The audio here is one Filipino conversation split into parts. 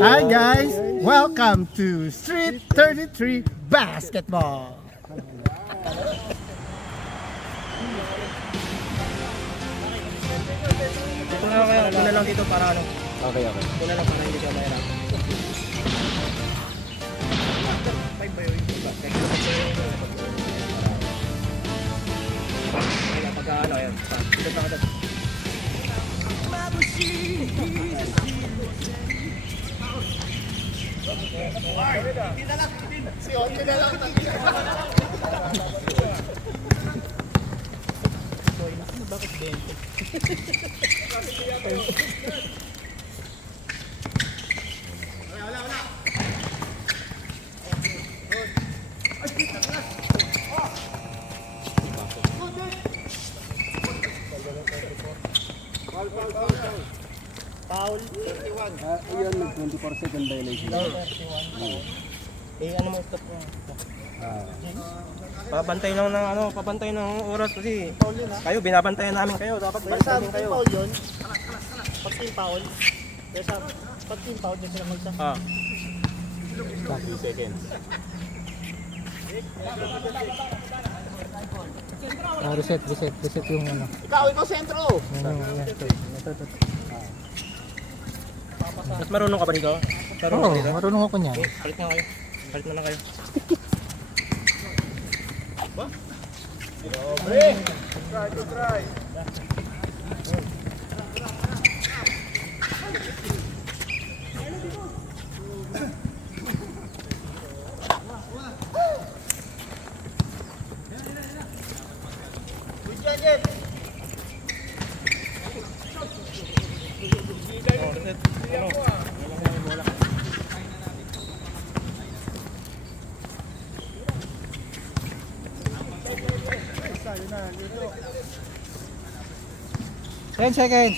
Hi guys, welcome to Street 33 Basketball. Una lang dito para ano. Okay. Una lang para hindi ka mahirap. Pagka-ano yan. Dito pa ka dito. Si Ocho na lang. Bakit bento? Wala. Foul. 31. Iyon, 24 second violation. Ano mo stop mo? Papantay ng oras kasi kayo binabantayan namin kayo, dapat bantayan din kayo. Foul yun. Pag team foul. Kaya pag team foul, dyan sila magsa. 2 seconds. Reset yung ano. Ikaw sentro! Mas marunong ka ba dito? Marunong ako niyan. Palit na kayo. Palit na lang kayo. Try. Ten seconds.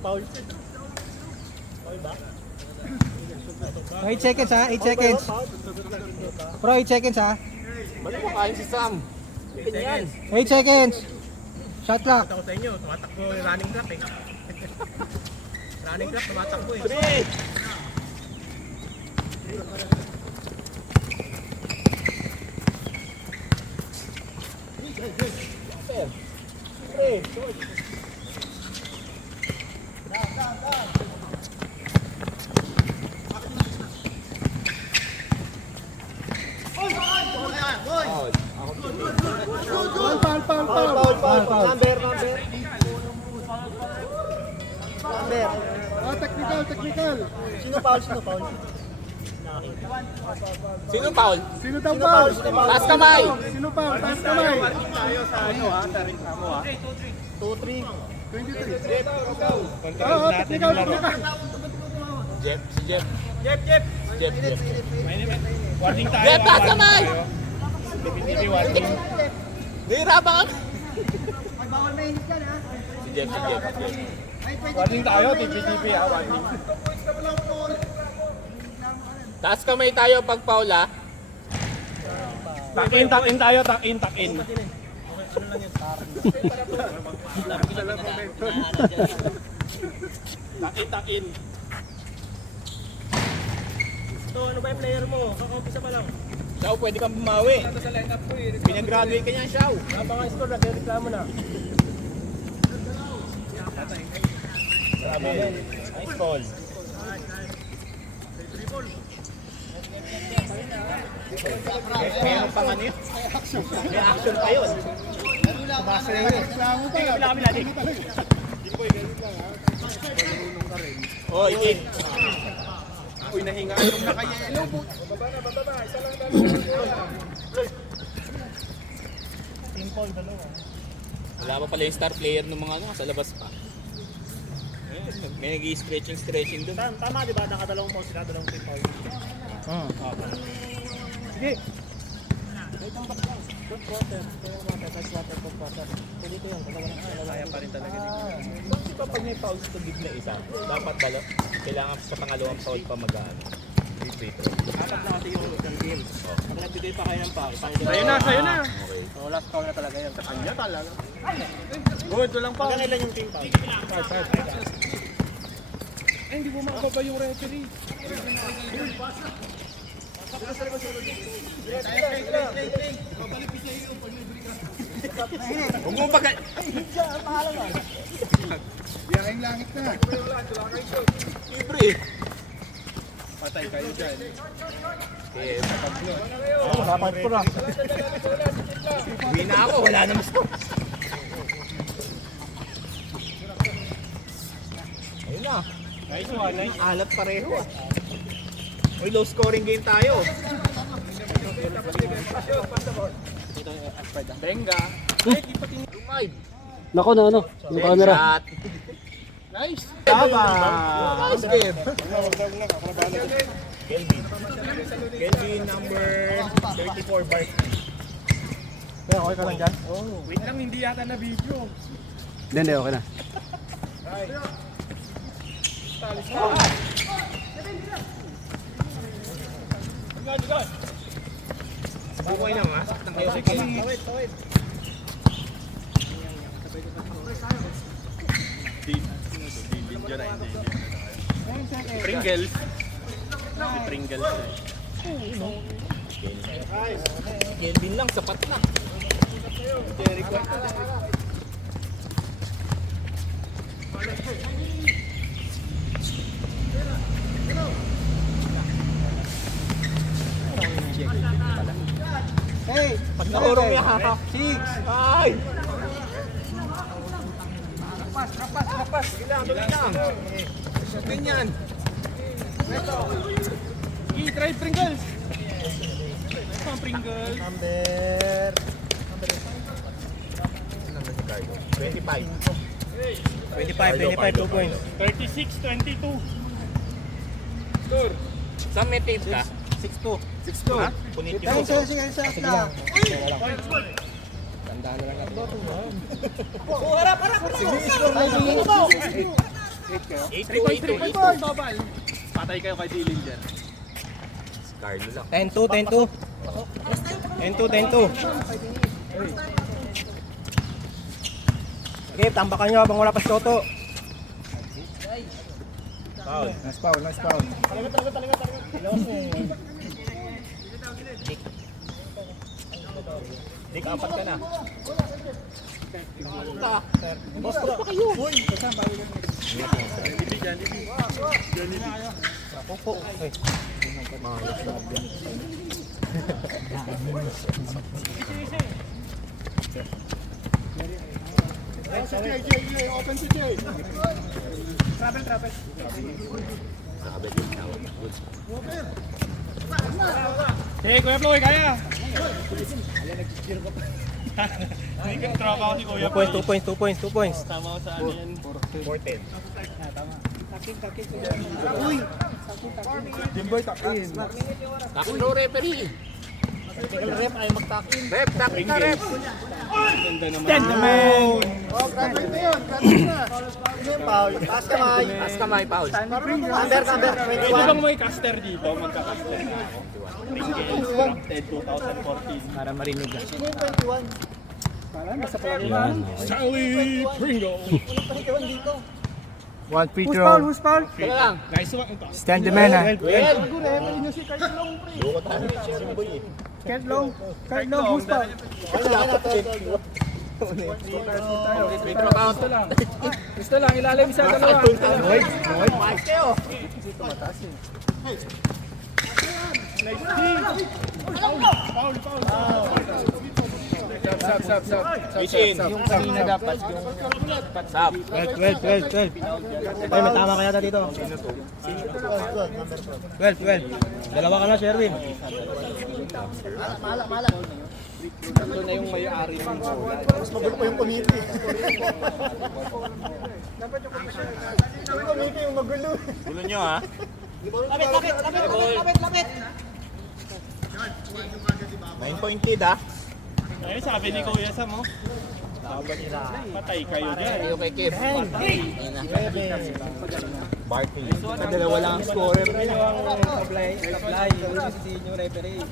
Foul. 8 seconds ha, 8 seconds. Bro, 8 seconds ha. Ba't mo kain si Sam? 8 seconds. Shot clock. Ako sa inyo, tumatakbo yung running clock eh. Running clock, tumatakbo eh. 3. Foul. Number. Technical. Sino foul? Sino foul? Sino daw foul? Taas kamay! Sino foul? Taas kamay. Tayo sa ano ha, tarik mo ha. 2-3. 23. Control natin yung laro. Jeff, si Jeff. Jeff! Jeff. Warning tayo. Jeff, taas kamay! Definitely warning. Nahirapan kami. Si Jeff. Warning tayo, TP ha, warning. Taas kamay tayo pag foul ha. Tuck in tayo, tuck in. Tuck in. So, ano ba yung player mo? Kaka-umpisa pa lang. Siyaw, pwede kang bumawi. Pinag-graduate ka niyan, Siyaw. Napaka score, nagreklamo na. Nice ball. Meron pang ano yun? May action pa yun. Reklamo pa. Kabila, Oy, kick. Uy, nahinga yung nakayelo. Team foul, dalawa. Wala pa pala yung star player ng mga ano, sa labas pa. Ayan, may nag-stretching dun. Tama, di ba? Nakadalawang foul sila, dalawang team foul. Sige. Good quarter. Touch water, good quarter. Pwede ko yan, dalawa na. Kaya pa rin talaga dito. So, di ba pag may foul sa gig na isa, dapat kailangan sa pangalawang foul pa mag-ano. Free throw. Apat na kasi yung team. Pag nagbigay pa kayo ng foul, Sa'yo na, sa'yo na. Okay. So, last foul na talaga yun. Sa kanya talaga. Good, walang pa. Magkano lang yung team foul? Ay, hindi mo makababa yung referee. Huwag mo bagay! Yaking langit na. Libre! Patay kayo dyan. Okay, Dapat po na. uwi na ako, wala na mas ko. Ayun na. Nice one, nice. Alat pareho ah. Uy, low scoring game tayo. Benga. Lumive. Nako na ano, yung camera. Shot. Nice. Tama. Nice game. Kelvin. Kelvin number 34 bar. Kaya okay ka lang dyan? Wait lang, hindi yata na video. Hindi, okay na. Bukay na nga. Saktan kayo sa Kelvin. Pringles. Pringles. Kelvin lang, sapat na. Hey! Pag naurong niya, ha? Six! Ay! Rapas. Bilang. Ganyan. Try Pringles. Mga Pringles. Number... 25. 25, 2 points. 36-22. Saan may tape ka? 6-2. 6-2. Ha? Punit Sige, yung sige, sige, sige lang. Tandaan na lang natin. Ay, 8-2. Babal. Patay kayo kay Dillinger. Carlo lang. 10-2. 10-2. Okay, tambakan nyo habang wala pa Soto. Foul. Nice foul, nice foul. Dik, apat ka na. Hey, Kuya Floyd, kaya! Hindi ka track ako si Kuya Floyd. 2 points. Tama ko sa ano yan. 4-10. Jimboy, takin. Takin daw referee. Rep ayaw mag-tack-in. Rep, takin ka rep. Ganda naman. Oh, graduate na yun. Graduate na. Ano yung foul? Pass kamay. Taas kamay, foul. Number, Pwede 21. bang may caster dito? Magka-caster na ako. Pringles, drafted 2014. Para marinig lang. Sino yung 21? Parang nasa palagiman. Charlie Pringle. Walang panitawan dito. One free Who's throw. foul? Who's foul? Teka lang. Nice one. Ito. Stand the man, ha? Well, Referee nyo si Kurt Long, pre. loko tayo ni Jimboy eh. Kurt Long. Kurt Long, who's foul? Free throw count. Gusto lang, ilalim sa dalawa. Five kayo. Switch in. Yung kanina dapat yung... Stop. 12. Ay, may tama kaya dito. 12. Dalawa ka na, Sherwin. Ito na yung may-ari ng bola. Mas magulo pa yung committee. Yung committee yung magulo. Gulo nyo ha. Lapit. 9-point lead ha. Ay, sabi ni Kuya Sam, oh. Patay kayo dyan. Kayo kay Kev. Barkley. Dalawa lang ang scorer. Yun yung supply. Si yung referee.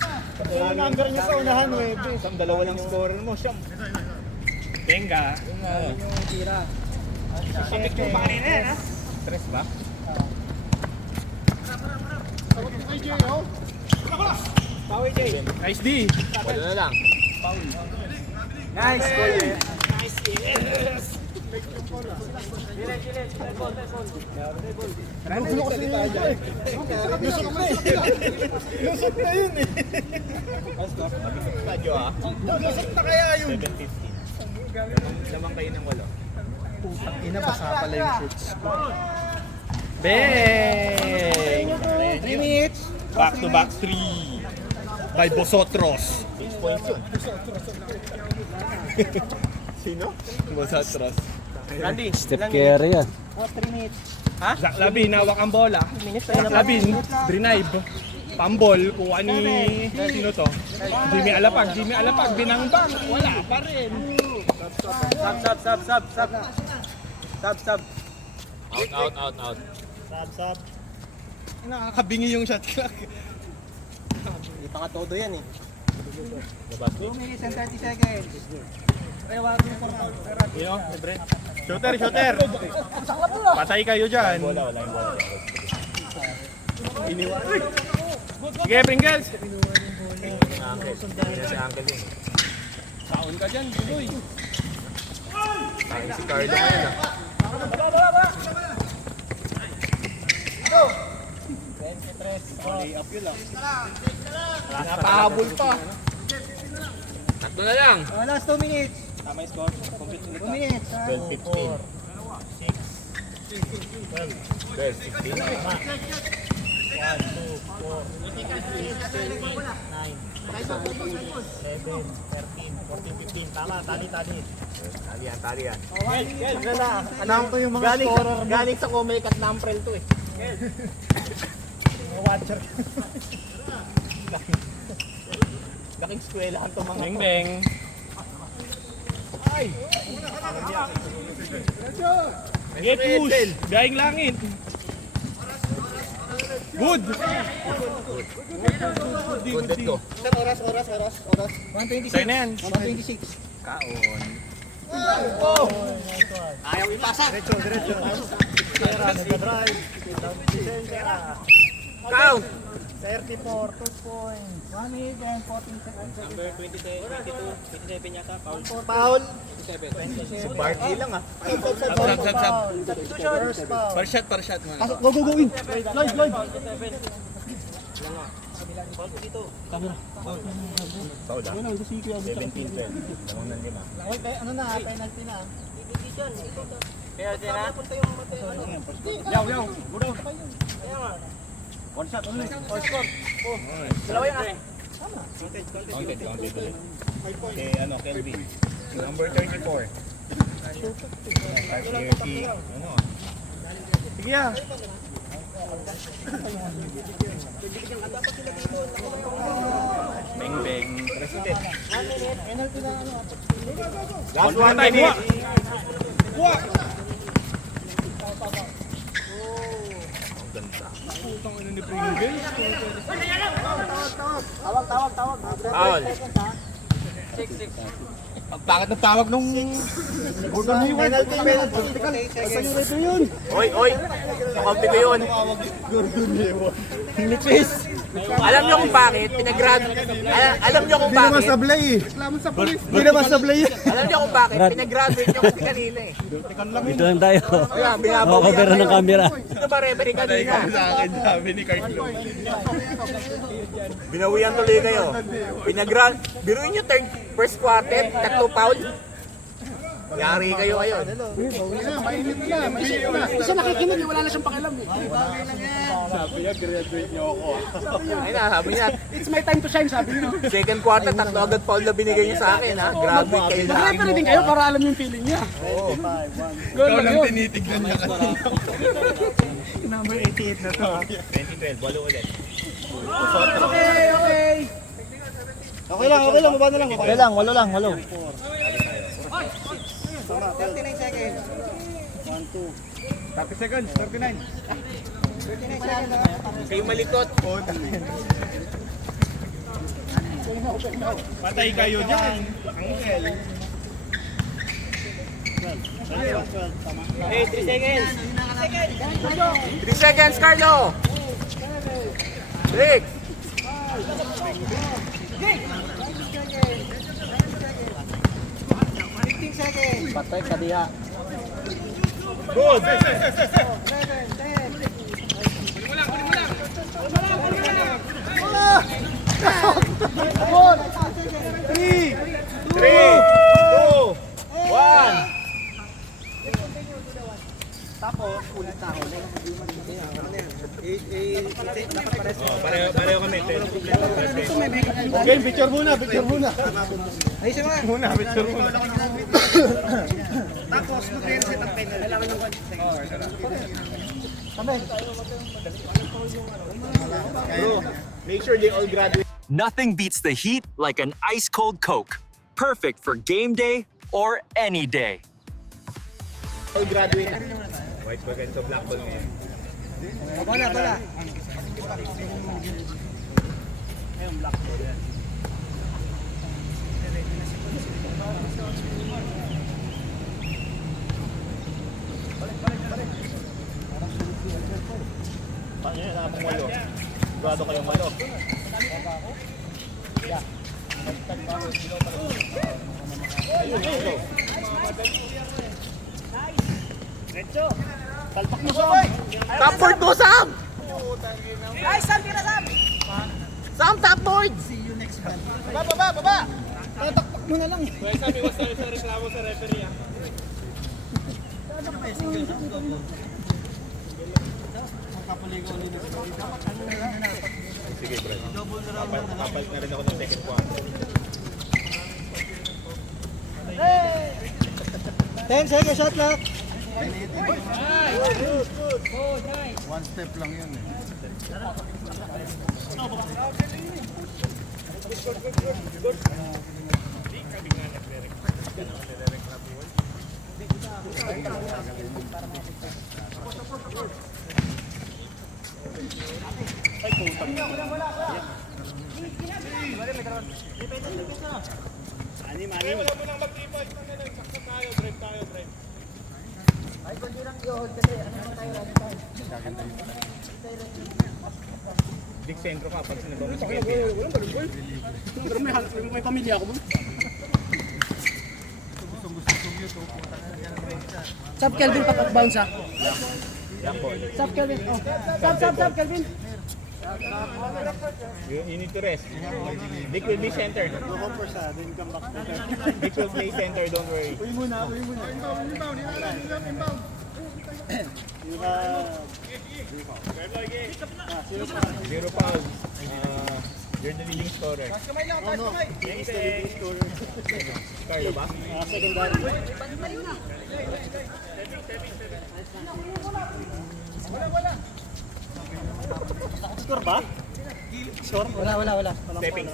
Yung number niya sa unahan, Webe. Sam, dalawa lang scorer mo. Siyam. Tenga. Yung tira. Picture pa kanina yan, ha? Stress ba? Nice D. Wala na lang. Nice goal. Lusot na yun eh. Radyo ha. Lusot na kaya yun. 7-15. Lamang kayo ng walo. Ina, basa pala yung shoots. Bang! 3 minutes. Back to back 3. By Bosotros. 6 points yun. Sino? Bosotros. Randy, Step carry yan. 3 minutes. Zach Labin, hawak ang bola. Zach Labin, drive. Pambol, kuha ni... Sino to? Jimmy Alapag, binangbang. Wala pa rin. Sub. Out. Sab. Nakakabingi yung shot clock. Hindi pa nga todo yan eh. 2 minutes and 30 seconds. Ay, wag yung formal. Shooter. Patay kayo dyan. Wala yung bola. Sige, Pringles. Uncle. Si Uncle din. Saon ka dyan, Juloy. Si Carlo ngayon ah. Napahabol pa. Tatlo na lang. Last 2 minutes. Tama yung score. Complete 2 minutes. 12-15. 12-15. Tali yan. Alam ko yung mga scorer mo. Galing sa Comelec at Lamprel to eh. Watcher. Laking eskwelahan to mga Beng. Sige, push. Biyahing langit. Good. Good ko. Oras. 126. Sa'yo na yan. 126. Ayaw ipasa. Diretso. Count! 34, 2 points. 1 minute and 14 seconds. Number 27 yata, foul. Foul. 27. Si Barkley lang ah. Sab. First foul. Per shot man. Go in. Lloyd. Foul ah. 17-12. Lamang ng 5. Ano na, penalty na. Kaya din na. Yaw. Go down. One shot only. Dalawa yan ah. Counted ulit. Kay Kelvin. Number 34. Sige ah. Bang. Last one Tayo, minute. buwa. Ang ganda. Putang ina ni Pringles. Tawag. Foul. Ang pangit na tawag nung Gordon Hayward. Oy. Nakampi ko yun. Gordon Hayward. Chase. Alam niyo kung bakit? Alam niyo kung bakit? sablay eh. Hindi naman sablay eh. Alam niyo kung bakit? Pinagraduate niyo kasi kanina eh. Dito lang tayo. Kaya Oo, binabawi cover ng camera. Sino ba referee kanina? Sa akin, sabi ni Carlo. Binawian tuloy kayo. Biruin niyo first quarter, 3 foul. Yari kayo ngayon. Isa nakikinig, wala na siyang pakialam eh. Sabi niya, graduate niyo ako. Ay na, sabi niya, It's my time to shine, sabi niyo. second quarter, 3 agad foul na binigay niyo sa akin ha. Graduate kayo na. Mag-referee din kayo para alam yung feeling niya. Ikaw lang tinitignan niya kanina. Number 88 na to. 2012, walo ulit. Okay. Okay lang, baba na lang. Okay lang, walo lang, walo. 39 seconds. 30 seconds, 39. 39 seconds. Kayo malikot. Patay kayo dyan. Angel. Hey, 3 seconds. 3 seconds, Carlo. 6. 15 seconds. Patay ka diha. Good. 1. Pareho kami. Okay, picture muna. Ayos mo nga. Muna, picture muna. Tapos, mag-reset ang penalty. Kailangan ng 1 seconds. Make sure they all graduate. Nothing beats the heat like an ice-cold Coke. Perfect for game day or any day. All graduate. White ball ganito, black ball ngayon. Bola. Paano yun? Nakapong walo. Sigurado kayong walo. Top board mo, Sam! Guys, Sam, tira Sam! Sam, top board! Baba. Tatakpak mo na lang. Sige, bro. Kapalit na rin ako ng second quarter. 10 seconds shot clock. One step lang yun eh. Big centro ka pag sinabaw mo si Kevin. Pero may pamilya ako mo. Sub Kelvin papak-bounce ha. Black ball. Sub Kelvin. Oh. Sub Kelvin. You need to rest. Dick will be center. Dick will play center, don't worry. Zero fouls. You're the leading scorer. Carlo ba? Wala. Stepping.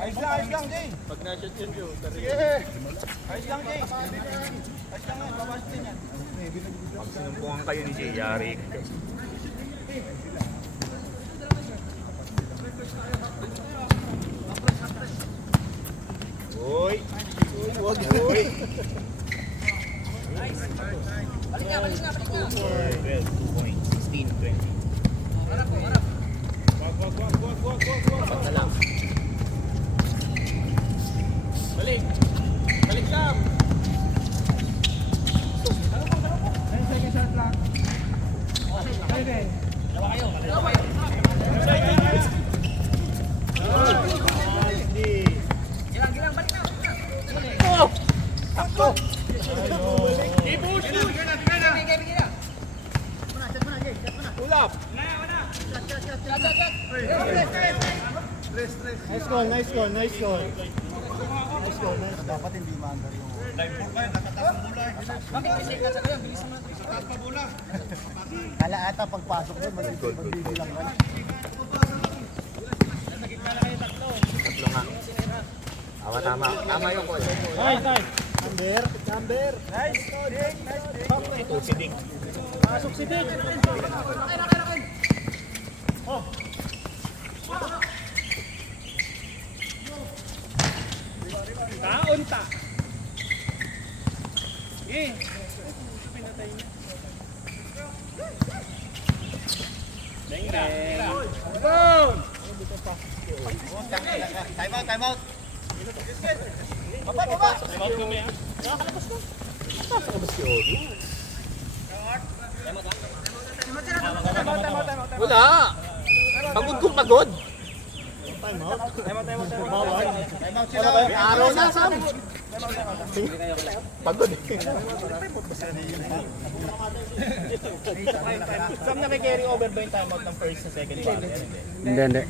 Ayos lang, Jay. Pag na-shot yun, Joe. Sige. Ayos lang, Jay. Ayos lang yan, babas din yan. Pag sinumpungan kayo ni Jay, yari. Uy! Balik! Balik Sam! Nice goal, nice goal, nice goal. Nice goal, nice goal. Dapat hindi maandar yung... Kala ata pagpasok doon, magbibilang ka na. Tatlo nga. Tama. Tama yung call. Number, number. Nice, Dick, nice, Dick. Ito si Ding. Pasok si Dick. Taon ta! Eh! Time out. Wala. Pagod kong pagod. May araw na, Sam. Pagod. Sam, naki-carry over ba yung timeout ng first sa second quarter? Hindi.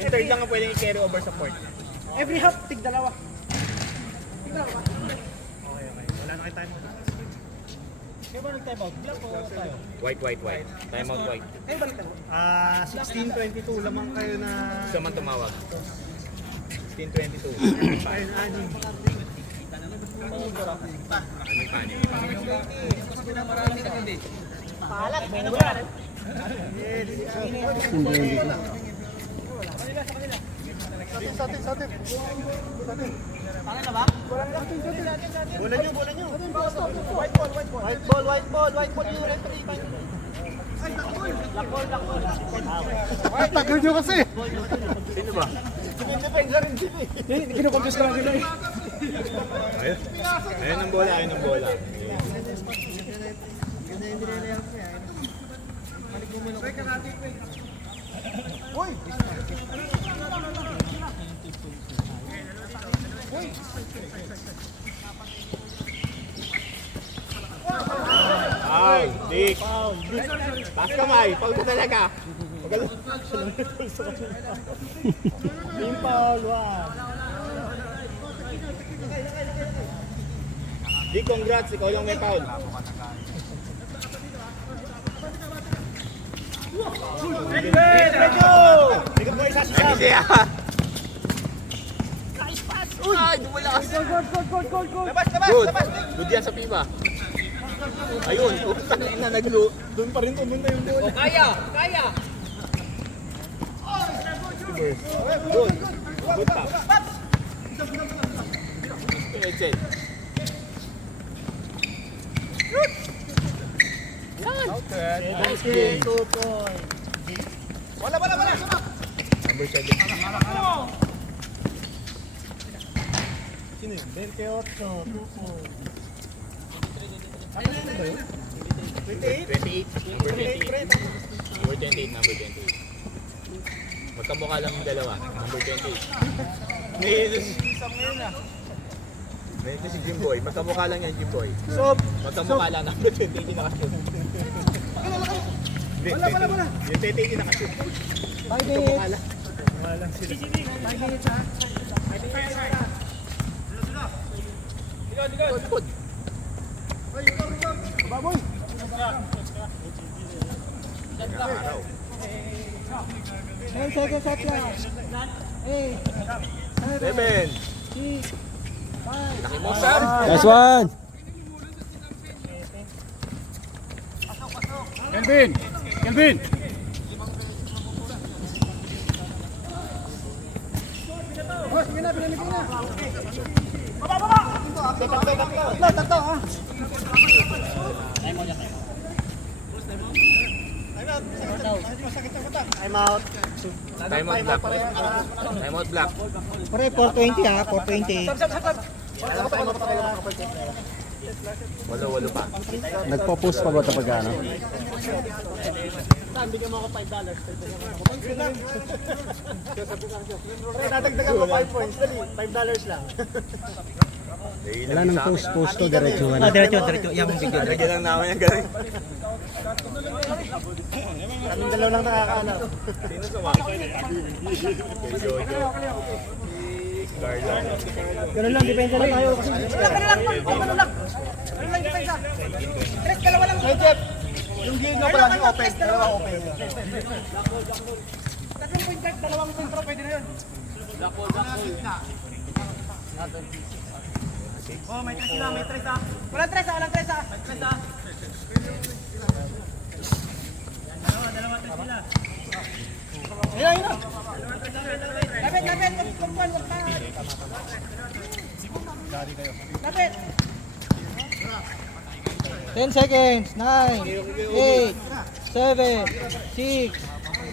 Yung third lang ang pwedeng i-carry over sa fourth. Every half, tig dalawa. White. Timeout white. 16-22, lamang kayo na... Gusto man tumawag. 16-22. Anim. Bola nyo. White ball yung referee. Tagal nyo kasi. Sino ba? Kinukompus ka lang sila eh. Ayun ang bola. Ay, Dick. Taas kamay, pag mo talaga. Team foul, one. Dick, congrats. Ikaw yung may foul. Ikot mo isa si Sam. Siya. Ay, dumalas. Good. Good yan sa piba. Ayun, utang na naglo. Doon pa rin pumunta yung bola. Kaya! Good. Good tap. Edsel. Nice game, 2 points. Wala. Number 7. Sino yun? 28, 2 points. 28. Number 28. Number 28. Magkamukha lang yung dalawa. Number 28. May ito si Jimboy. Magkamukha lang yan, Jimboy. Magkamukha lang. Number 28 yung nakashoot. Wala. Yung 28 yung nakashoot. 5 Magkamukha lang. Likod. Baboy! 10 seconds at last. 8, 7. 6, 5. Laki mo, Sam. Nice one! Kelvin! Time out. Time out black. Time out black. Pare, 420 ha, 420. Walo pa. Nagpo-post pa ba ito pag ano? Dadagdagan mo 5 points. Dali, $5 lang. Wala nang post to, diretso na. Diretso. Yung video. Lagyan lang namin yung galing. Kaming dalaw lang nakakaano. Sino sumakit? Kay Jojo. Carlo. Ganun lang, depende lang tayo. Hey, Jeff. Yung gilid mo pala yung open. Dalawa open. Lapit! 10 seconds. 9, 8, 7, 6,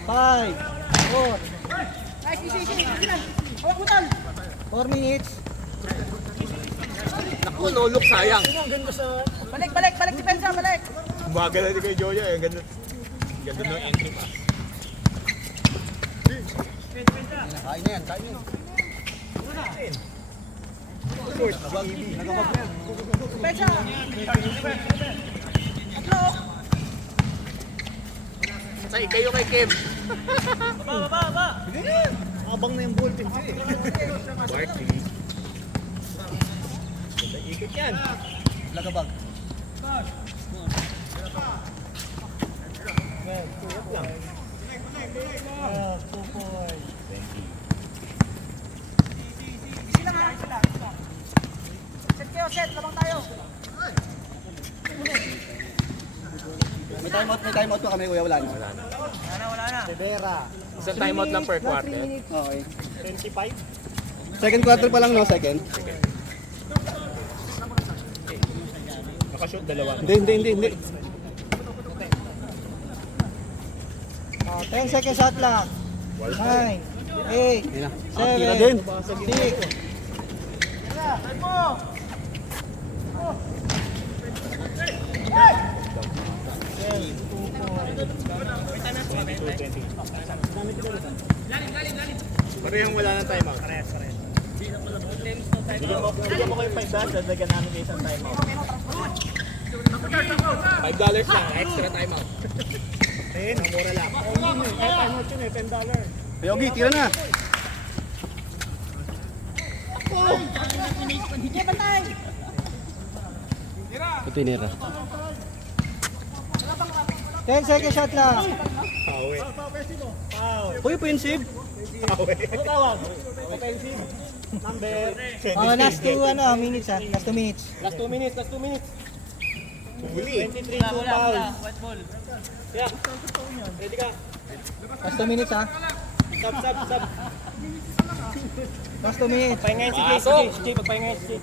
5, 4 minutes. Naku, no-look sayang. Balik, depensa, balik. Bagal na din kay Jojo eh. Ganda ng entry pass. Kain na yan, kain na yan. Say, kayo kay Kim. Abang na yung ballpen siya eh. Barty. Ganda ikot yan. Lagabag. May timeout pa kami kuya, wala na. Wala na. Rivera. Isang timeout lang per quarter. Okay. 25? Second quarter pa lang no, second? Nakashoot dalawa. Hindi. 10 seconds shot lang. 9, 8, Tira din. 7, 6. Parehong wala ng timeout. Bigyan mo kayo $5, dadagyan namin kayo isang timeout. $5 lang, extra timeout. Mura lang. Timeout yun eh, $10. Yogi, tira na. Ito tinira. 10 seconds shot lang. Pawe. Uy, offensive. Ano tawag? Offensive. Number. Last 2 minutes ha. Last 2 minutes. Last 2 minutes. Huli. 23 full foul. Yeah. Ready ka? Last 2 minutes ha. Sub. Last 2 minutes. Pahingayin si Jay. Si Jay, pagpahingayin si Jay.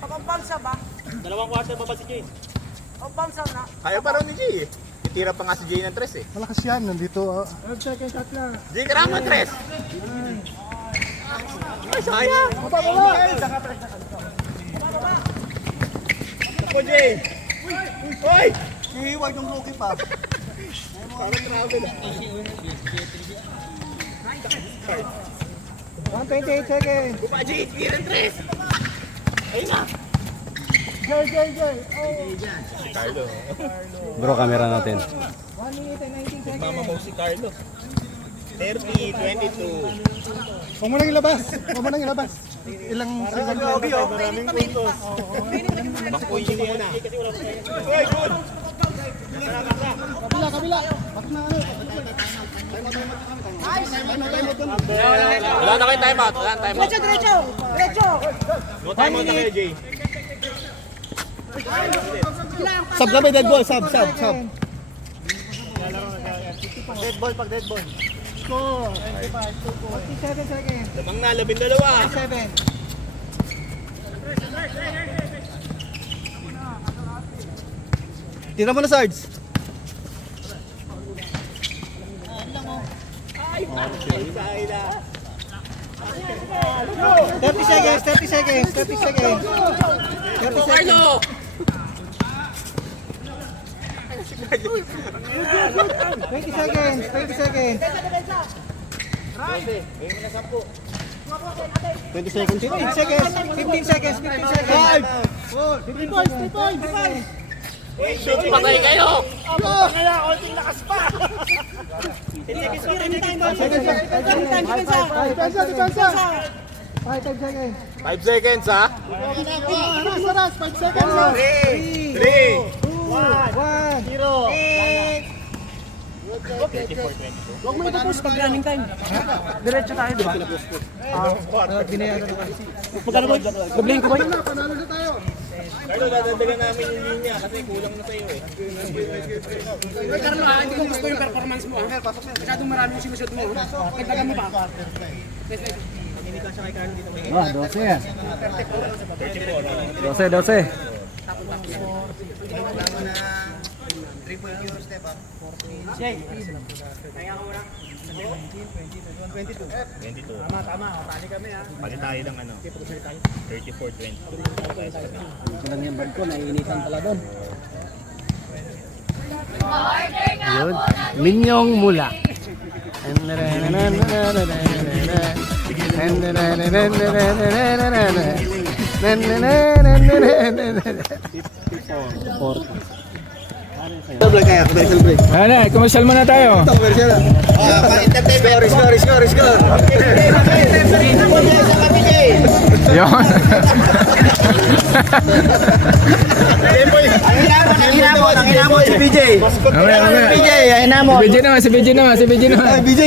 Pagpamsa ba? Dalawang quarter pa ba si Jay? Pagpamsa na. Kaya pa raw ni Jay eh. Itira pa nga si Jay ng tres eh. Malakas yan, nandito. 12 seconds shot lang. Jay, karama tres. Ay, sayang. Ako Jay! Hoy! Hihiwag ng rookie pa. Parang travel ah. 128 seconds. Bupa Jay, tira ng tres. Ayun na. Carlo. Bro, camera natin. 1 minute and 19 seconds. Mama mo si Carlo. 30, 22. Huwag mo nang ilabas. Ilang second lang. Maraming puntos. Bangkuyin mo muna. Uy, good! Kabila. Bakit na ano? Wala na kayo timeout. Wala na timeout. Diretso! No timeout na kayo, Jay. Sub kami, dead ball. Sub. Seconds. Dead ball. score. 47 seconds. Lamang na, 12. 7. Tira mo na, Sarge. Oh, 30 seconds, 30 seconds, 30 seconds. 30 seconds. 20 seconds, 20 seconds. 20 seconds. 15 seconds, 15 seconds, 15 seconds. 3 points, 3 points. Patay kayo! Depensa, depensa. 5 seconds. 5 seconds, ha? 5 seconds. 3, 1, 0. Huwag mo ito-post pag running time. Diretso tayo, di ba? Binayaran na kasi. Doblehin ko ba yun? Pero dadagdagan namin yung linya kasi kulang na sa'yo eh. Carlo, hindi ko gusto yung performance mo. Masyadong marami yung sinusot mo. Nagdagan mo pa. 12. 22. Tama. Tali kami ha. Pali tayo ng ano. 34-20. Lang yung bag ko, naiinitan pala doon. Yun. Minyong mula. Ano, commercial muna tayo. Score. Yun. Ang hinamon si BJ. Si BJ naman. BJ,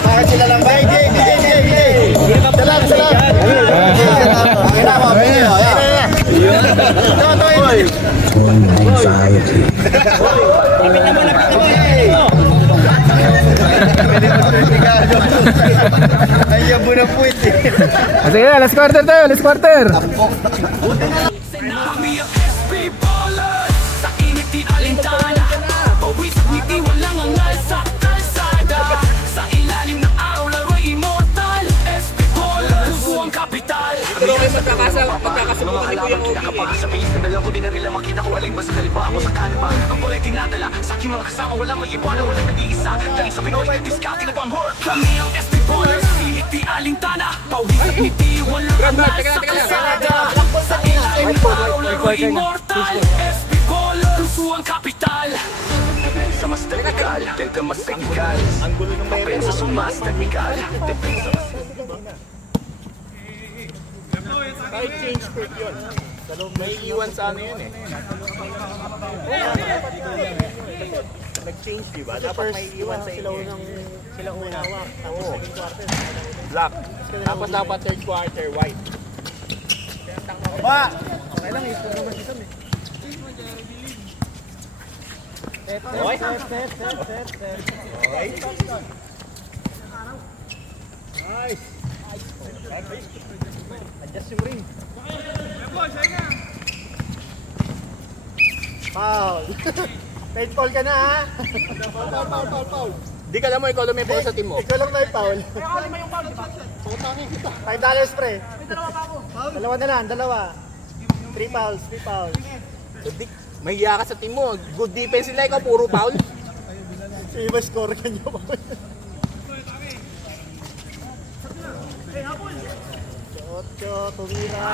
bakit sila lang ba? BJ. Salam. Ang hinamon, BJ. Ay, yabo na po ito. Sige, last quarter tayo, last quarter. Kahit change court yun. May iwan sa ano yun eh. Nag-change diba? Dapat may iwan sa inyo. Sila una. Oo. Black. Tapos dapat third quarter white. Ba! Okay lang, ito naman si Sam eh. Okay? Okay? Nice. Adjust yung ring. Foul. Tight foul ka na ha. Foul. Di ka alam mo, ikaw lumipol sa team mo. Ikaw lang na yung foul. $5 pre. Dalawa na lang, dalawa. 3 fouls. May hiya ka sa team mo. Good defense nila, ikaw puro foul. So iba score ka nyo. Ocho, tumira.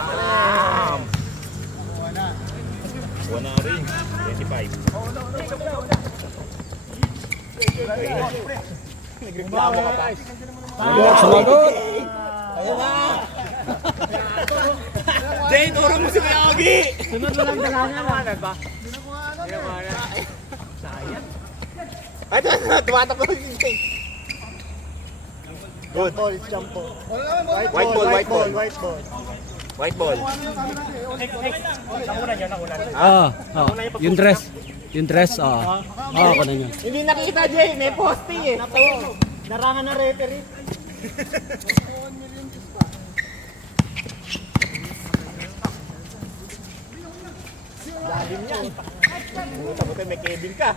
Wala rin. 25. Nagreklamo ka pa. Sumagot. Ayun na! Jay, turo mo si Miyagi! Sunod mo lang dalaga ba? Ay, tumatakbo si Jay. Good. Ball, jump ball. White ball. Yung dress. Yung dress, ako na yun. Hindi nakita, Jay. May poste eh. Narangan na referee. Lalim yan. Buta-buta may Kevin ka.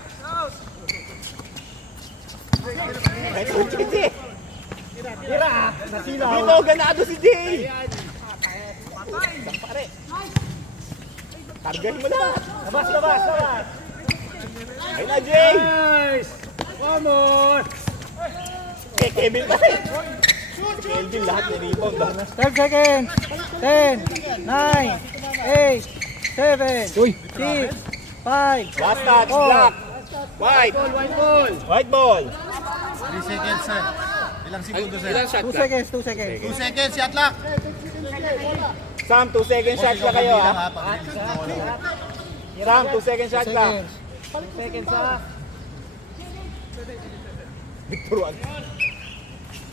May tuchit eh. Tira! Nasilaw! Dito, ganado si Jay. Isang pare. Targahin mo na. Labas, labas, labas! Ayun na, Jay. Nice! One more! Kay Kevin pa rin. Si Kelvin lahat ni rebound. 12 seconds. 10, 9, 8, 7, 6, 5, Last touch, block. White. White ball! White ball. 3 seconds, sir. Ilang segundo, sir? Ilang shot 2 clock? seconds, 2 seconds. 2 seconds, shot clock! Sam, 2 second shot ka kayo ha. Sam, 2 second shot ka. Seconds ha. Victor 1.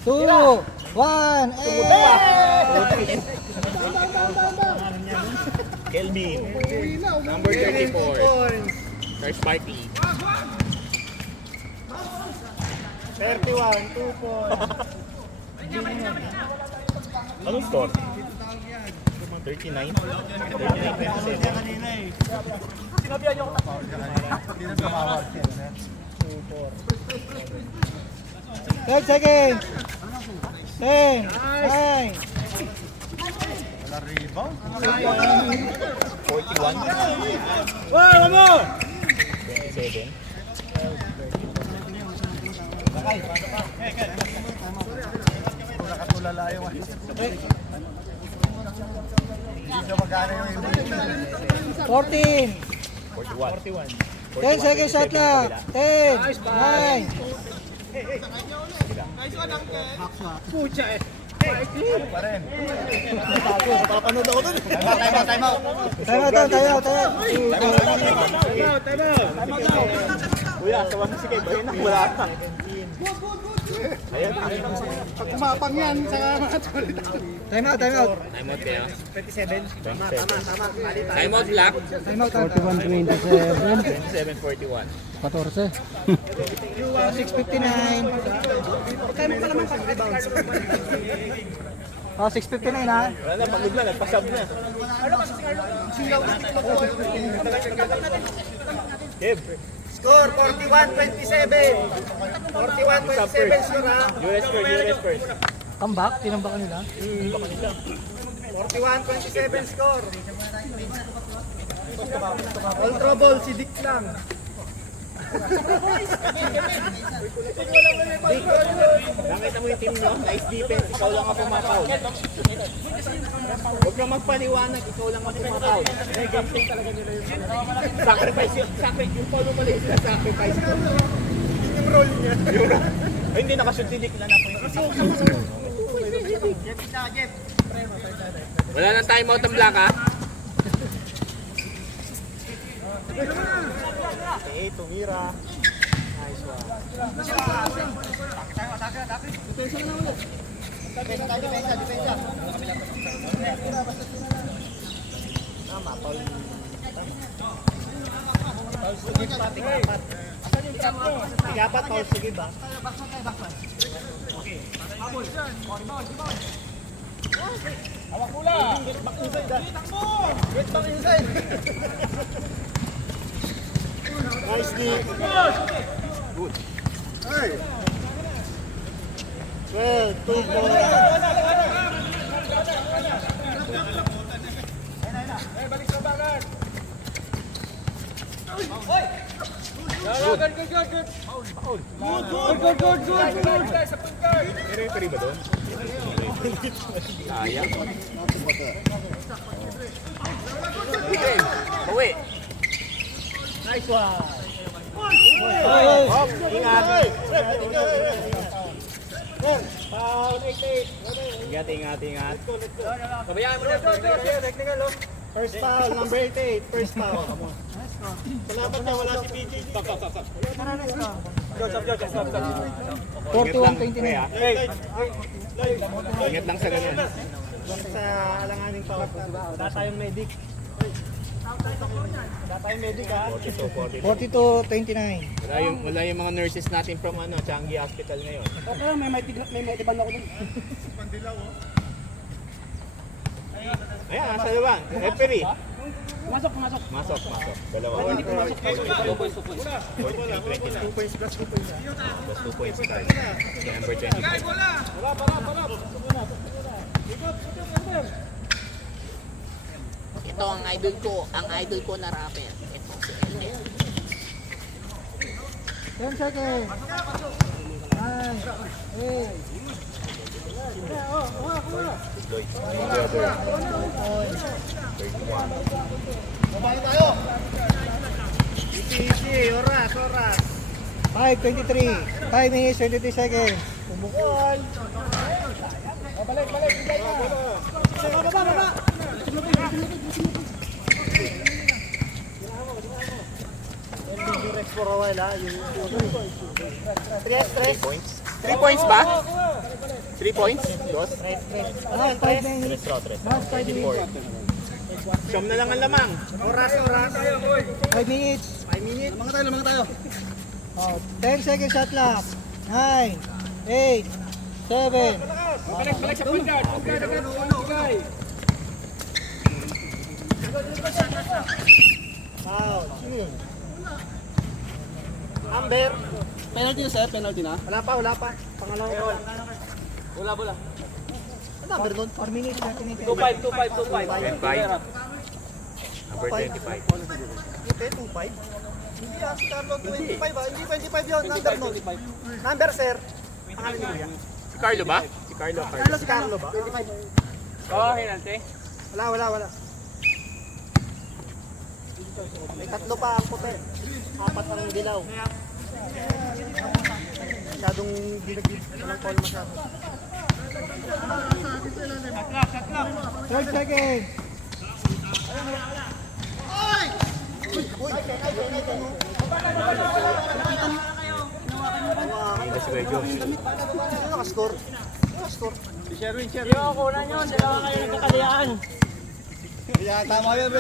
2, 1, Kelvin. Number 34. First party. 31, 2 points. Anong score? 39? 12 seconds. 10, 9, Wala rebound. 41? Wow, one more! 27? Nakatulala yung hindi na magana yung MVP. 14, 41. 10 seconds shot clock. 10, 9, Pa rin. Papanood ako dun. Time out, time out, time out. time out. Kuya, sawa na si Kev. Ayun na, wala ka. Ayan. Pag kumapang yan, saka mga tulit. Time out. Time out kayo. 27. 27. Time out black. Time out. 41, 27, 27-41. 14. 6:59. Oh, 6:59 ha. Wala na, pagod na, nagpasab na. Kev, Score 41-27. 41-27 score ha. US first. Comeback, tinambak nila. 41-27 score. All trouble si Dick lang. Nakita mo yung team nyo? Nice defense, ikaw lang ang pumakaw. Huwag kang magpaliwanag, ikaw lang ang pumakaw. Sacrifice yun. Yung Paulo mali sila sacrifice. Yung role niya. Ay, hindi nakashoot si Dick na po yung isa. Wala nang timeout ang black ha? Okay, tumira. Nice one. Tama, Paul. Paul, sige pa, tigapat. Tigapat, Paul, sige ba? Okay. Hawak mula! Get back inside, ha? Get back inside! Nice deep. Good. Hey. 12, 2 points. Balik sa bagat. Good. Referee ba doon? Sayang. Okay, bawi. Nice one. Hop, ingat. Ingat. Pabayaan mo na. Technical, oh. First foul, number 88. First foul. Salamat na, wala si PJ. Stop. 41-29. Ingat lang sa ganun. Sa alanganing foul. Wala tayong medic. Wala tayong medic ha. 42-29. Wala yung mga nurses natin from Changi Hospital ngayon. Okay lang, may maitiban ako dun. Ayan, nasa baba. Referee. Pumasok. Masok. Dalawa. Hindi pumasok. 2 points plus 2 points. Plus 2 points tayo. Kaya number 20. Ito ang idol ko na rapper. Ito si LL. 10 seconds. 9, 8. Babae tayo. Easy, oras. 5:23. 5 minutes, 23 seconds. Bumukol. Balik. Bigay na. Baba. Yung Rex for a while ha. 3 points. 3 points ba? 3 points? Dos? Last 5 minutes. Last 5 minutes. Siyam na lang ang lamang. Oras. 5 minutes. 5 minutes. Lamang tayo. Oh, 10 seconds shot clock. 9, 8, 7. Balik sa point guard. Bigay. Foul. Amber. Penalty na sir, penalty na. Wala pa. Pangalawa pa. Wala. Ano number nun? 4 minutes, 30 minutes. 2-5. 25. Number 25. Hindi, 2-5. Hindi si Carlo 25 ha. Hindi 25 yun. Number nun. Number sir. Pangalan niyo yan. Si Carlo ba? Si Carlo ba? 25. Oo, penalty. Wala. May 3 pa ang puti. 4 ang dilaw. Masyadong walang call masyado. 12 seconds. Hindi si Kuya Josh. Sino naka-score? Si Sherwin. Yung kunan nyo, dalawa kayo nagkakalian. Tama yun.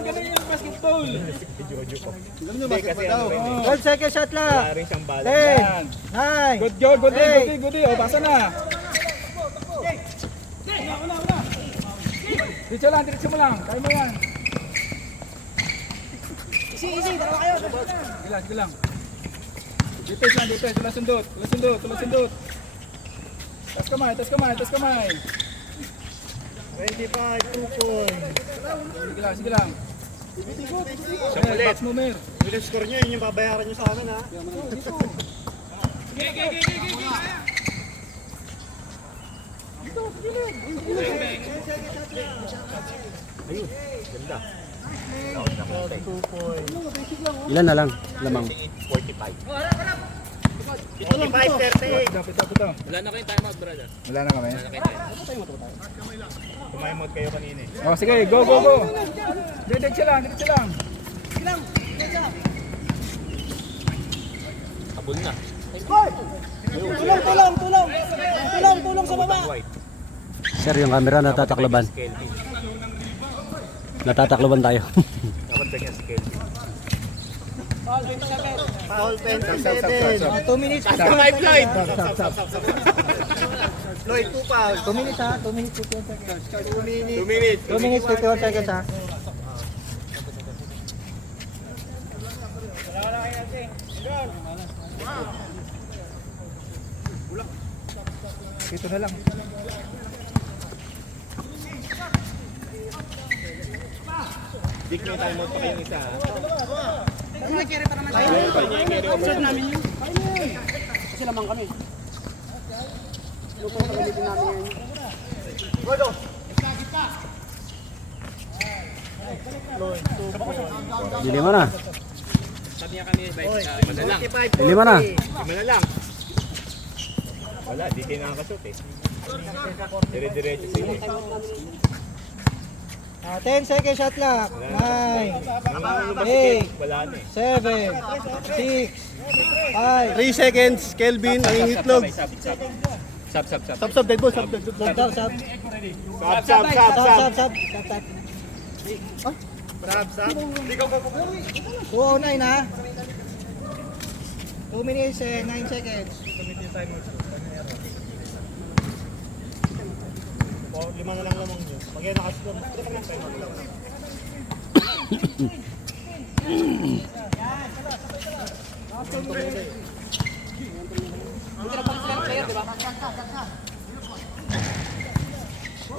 Ganun yung basketball. Hindi kasi ano rin eh. 12 seconds shot Wala clock. rin siyang bala. 10, 9. Good. Oh, basa na. Diretso mo lang. Kaya mo yan. Easy, dalawa kayo. Sige lang. Defense. Tulas sundot. Tas kamay. 25, 2 points. Sige lang. Siyam ulit. Box mo, Mer. Bilis score nyo, yun yung babayaran nyo sa amin ha. Ayun. Ganda. Ilan na lang, lamang. 45. 25, 30. Pito. Wala na kayong timeout, brother. Wala na kami. Tumimod kayo kanina eh. Oh, sige, go. Diretso lang. Habol na. Tulong sa baba. White. Sir, yung camera natatakloban. Kelvin. Natatakloban tayo. Dapat ganyan si Kelvin. Foul 27. 2 minutes. Kamay Floyd! Lloyd, 2 foul. 2 minutes ha. 2 minutes, 51 seconds. 2 minutes. 2 minutes. 2 minutes, 51 seconds ha. Dito na lang. Dik nyo timeout pa kayong isa. Ano nag-carry pa naman tayo? Observe namin yun. Kasi lamang kami. Lupang pagalitin namin yun. Dili mo na. Sabi niya kami, lima na lang. 45, Dili mo na. 40. Lima na lang. Wala, di kayo nakakasot eh. Dire-diretso sila eh. 10 seconds shot clock. 9, Nangangulo ba si 8, Kelvin? Wala na eh. 7, 6, 5. 3 seconds, Kelvin, ang itlog. Sab. Sub, dead ball, sub. Stop. Sab. Stop. Sab. 209 ha. 2 minutes and 9 seconds. O, 5 na lang lamang yun. Pag yan nakasunod,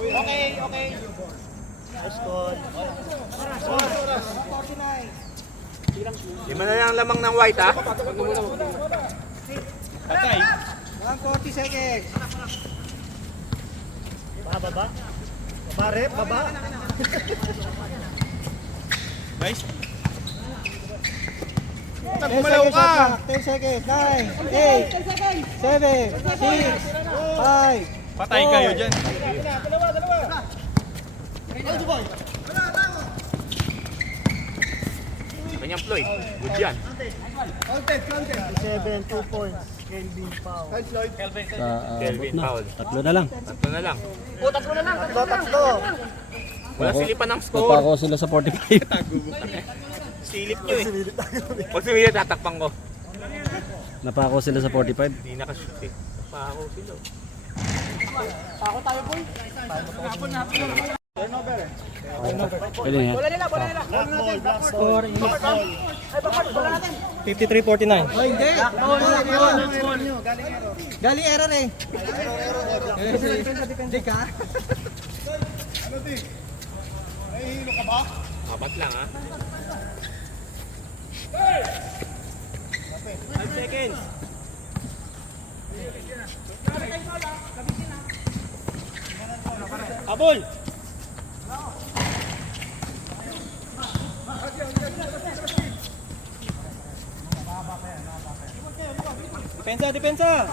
Okay. nice call. 49. 5 na lang lamang ng white, ha? Patay. 140 seconds. Baba. Baba, rep. Baba. Nice. 10 seconds. 10 seconds. 9, 8, 7, 6, 5. Patay kayo dyan. Kanyang Floyd. Good yan. 7, 2 points. Kelvin foul. Kelvin foul. Tatlo na lang. Tatlo na lang. Tatlo. Wala silipan ng score. Napako sila sa 45. Silip nyo eh. Pag sumili, tatakpang ko. Napako sila sa 45. Hindi nakashoot eh. Napako sila. Pwede nga. Score is 53-49. Oh, hindi. Galing error eh. Hindi ka? Apat lang, ha? 5 seconds. Abol! Depensa!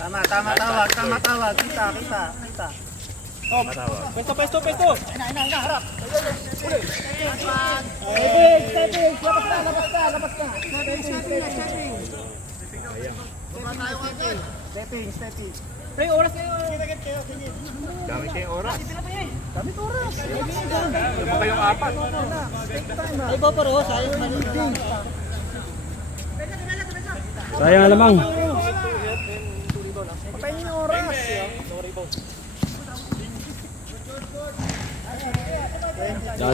Tama tawag. Kita. Pesto! Labas ka. Stepping. Dami kayong oras. Ano ba yung apat? Ay, Boporo, sayang manigding. Sayang alamang. Patay niyo yung oras.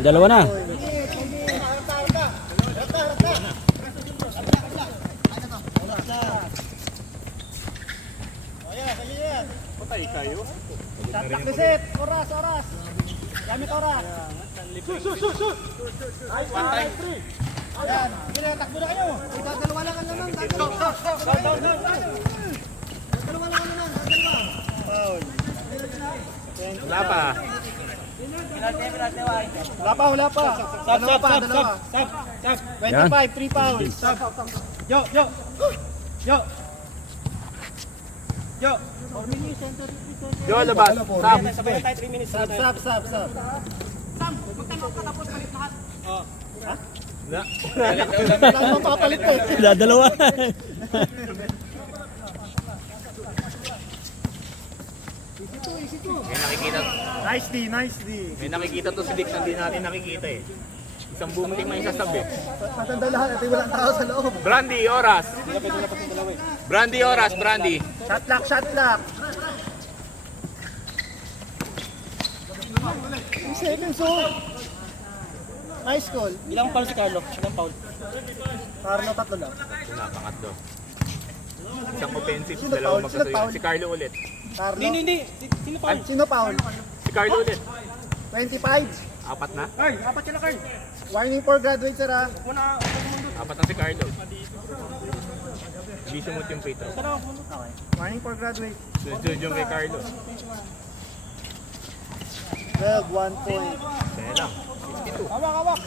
Dalawa na. Patay kayo. Tatak reset. Oras. Gamit oras. Patay. Ayan. Sige, takbo na kayo. Dalawa lang ang naman. Dalawa lang ang naman. Wala pa. Wala pa. Dalawa. Sab! 25, 3 fouls. Yo! 4 minutes, center. Yo, labas. Sam. Sabay na tayo 3 minutes. Sab. Na. Wala namang papalit eh. Dalawa. May nakikita. Nice D. May nakikita to si Dix na hindi natin nakikita eh. Isang boom team may sasabi. Matanda lahat at walang tao sa loob. Brandy, oras. Brandy. Shot lock. 3 seconds Nice call. Ilang foul si Carlo? Ilang foul? Carlo, tatlo lang. Una, pangatlo. Isang offensive, Sino dalawang foul? Sino magkasuyo. foul? Si Carlo ulit. Carlo. Hindi. Sino foul? Sino foul? Si Carlo ulit. 25. Apat na? Apat sila, Carl. Warning for graduate, sir ha. Apat na si Carlo. Hindi sumot yung free throw. Warning for graduate. Sunod yung kay Carlo. 12, 1 point. Kaya lang. 52. Hawak!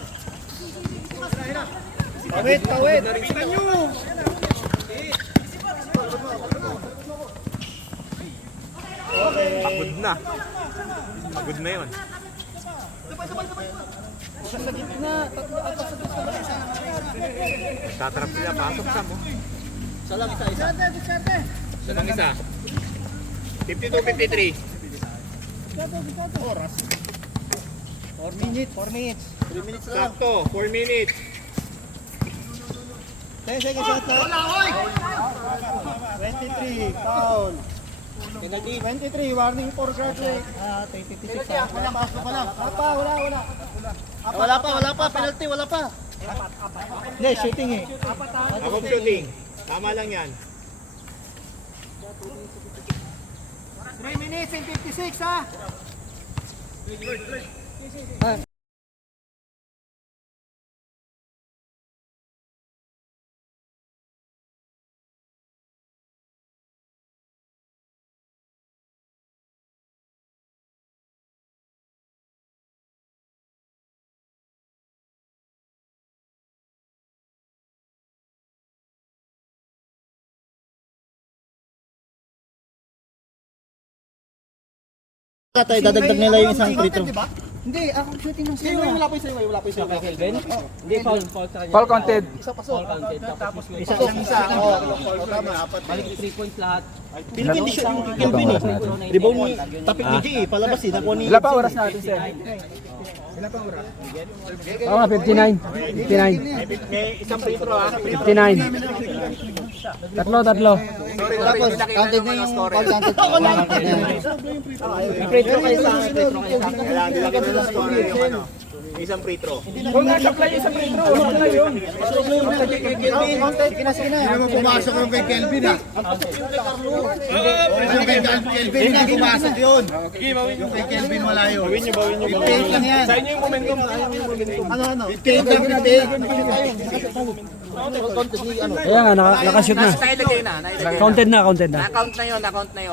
Pawit. Pagod na. Pagod na yun. Sa gitna. Tatrap sila, pasok sa mo. Diskarte. Isang isa. 52-53. 4 minutes. 4 minutes. 3 minutes na lang. Sakto, 4 minutes. 10 seconds shot clock. 23, foul. 23, warning for shot rate. 26. Wala pa. Penalty, wala pa. Hindi, shooting eh. Above shooting. Tama lang yan. 3 minutes and 56 ha. Tatay, dadagdag nila yung isang free throw. Hindi, ako shooting ng sa'yo. Wala pa yung sa'yo. Hindi, foul sa kanya. Foul counted. Isa pa so. Tapos may Isa. Oo, tama, apat. balik 3 points lahat. Philippine di siya yung Kelvin eh. Rebound ni tapik ni G eh. Palabas eh. Nakuha ni... Ilan pa oras natin, sir? Oo nga, 59. 59. May isang free throw ha. 59. Tatlo. Tapos, counted na yung foul counted. Free throw kayo sa akin, free throw kayo sa akin. Kailangan nilagay mo ng scorer yung ano. Isang free throw. Kung nasa-apply isang free throw, wala na yun. Sige na. Hindi mo pumasok yung kay Kelvin ah. Yung kay Kelvin hindi pumasok yun. Yung kay Kelvin wala yun. Bawin nyo. 58 lang yan. Sa inyo yung momentum. Ano? 58 lang, 58. Kaya nga, nakashoot na. Nailagay na. Counted na. Na-count na yun.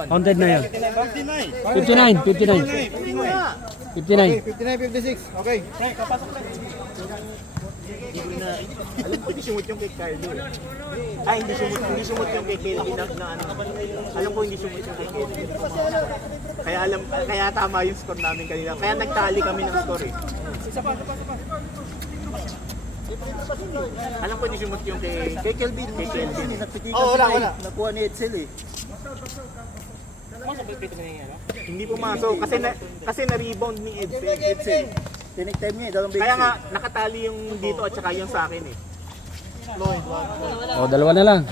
Counted na yun. 59. 59-56. Okay. Alam ko, hindi sumut yung kay Carlo. Ay, hindi sumut yung kay Kelvin na ano. Alam ko, hindi sumut yung kay Kelvin. Kaya tama yung score namin kanina. Kaya nagtali kami ng score eh. Alam ko, hindi sumut yung kay Kelvin. Kay Kelvin. Wala. Nakuha ni Edsel eh. Hindi pumasok kasi na-rebound ni Edsel. Tinik time niya eh. Dalawang Kaya nga, nakatali yung dito at saka yung sa akin eh. O, dalawa na lang.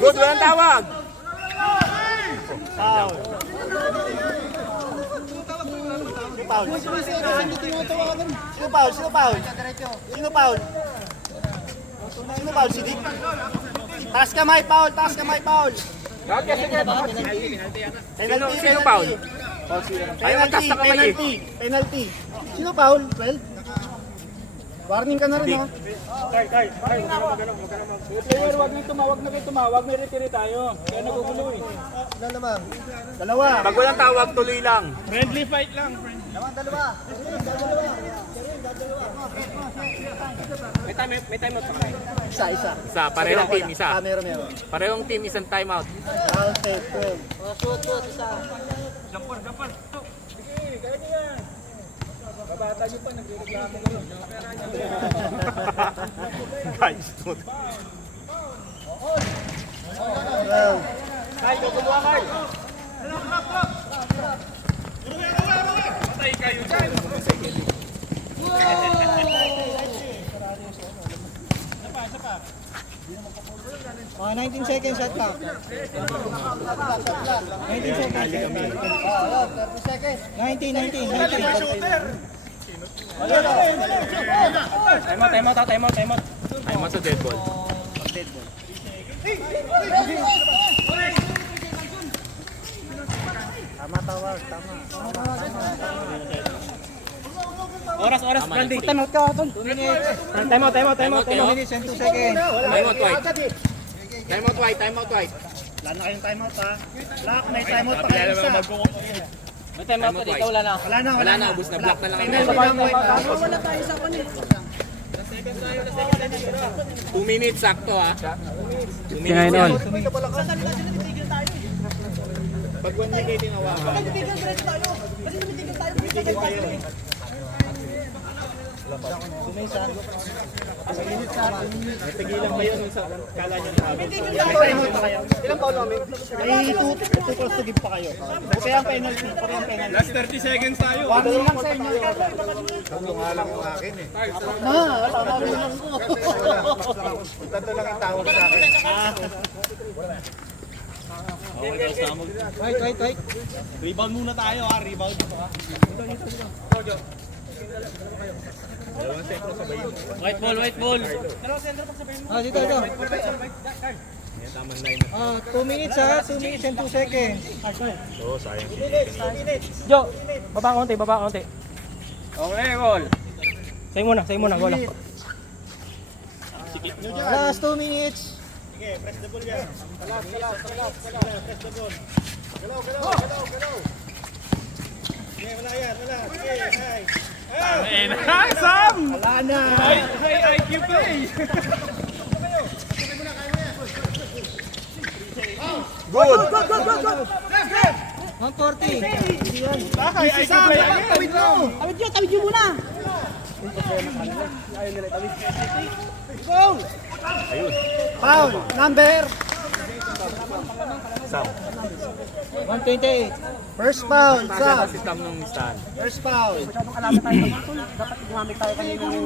Good, walang tawag! Sino foul? Si Dick? Taas kamay, foul. Sino foul? Ay, magtas na kamay eh. Penalty. Sino foul? 12? Warning ka na rin ha. Player, wag na kayo tumawag. May retire tayo. Kaya nagugulo eh. Dalawa. Pag walang tawag, tuloy lang. Friendly fight lang. May time out pa kayo. Isa. Isa, parehong team, isa. Meron. Parehong team, isang timeout. Counted, 12. Shoot, isa. Guys, to. Mga 19 seconds shot clock. 19 seconds. 19. Time out. Time out sa dead ball. Oras, Brandy. Time out ka, Ton. 2 minutes. Time out. 2 minutes and 2 seconds. Time out white. Wala na kayong timeout ha. Lock, may timeout pa kayo isa. Wala na, ubus na block na lang. Wala tayo sa kanil. 2 minutes, sakto ah. 2 minutes. Kinain on. Pag 1 minute kayo tinawakan. Titigil diretso tayo. Kasi tumitigil tayo. Tumitigil tayo. Napigilan ba yun sa kala niyo na habang? Ilang foul namin? May 2 calls to give pa kayo. Kaya ang penalty. Last 30 seconds tayo. 1 lang sa inyo. Tatlo nga lang yung akin eh. Wala lang ko. Tatlo lang ang tawag sa akin. Wait. Rebound muna tayo ha, rebound dito ha. White ball. Ah, dito. 2 minutes ha, 2 minutes and 2 seconds. Jo, baba konti. Okay, goal. Sa'yo muna, goal. Last 2 minutes. Sige, press the ball yan. Kalas. Press the ball. Galaw. Sige, wala yan, wala. Sige, hi. Hi, Sam! Wala na. High IQ play! Good! 140. High IQ play again! Tawid nyo muna. Foul. Number. 128. First foul. Sam. Si Sam nung stand. First foul. Masyadong alaman tayo ng tol. Dapat gumamit tayo kanina ng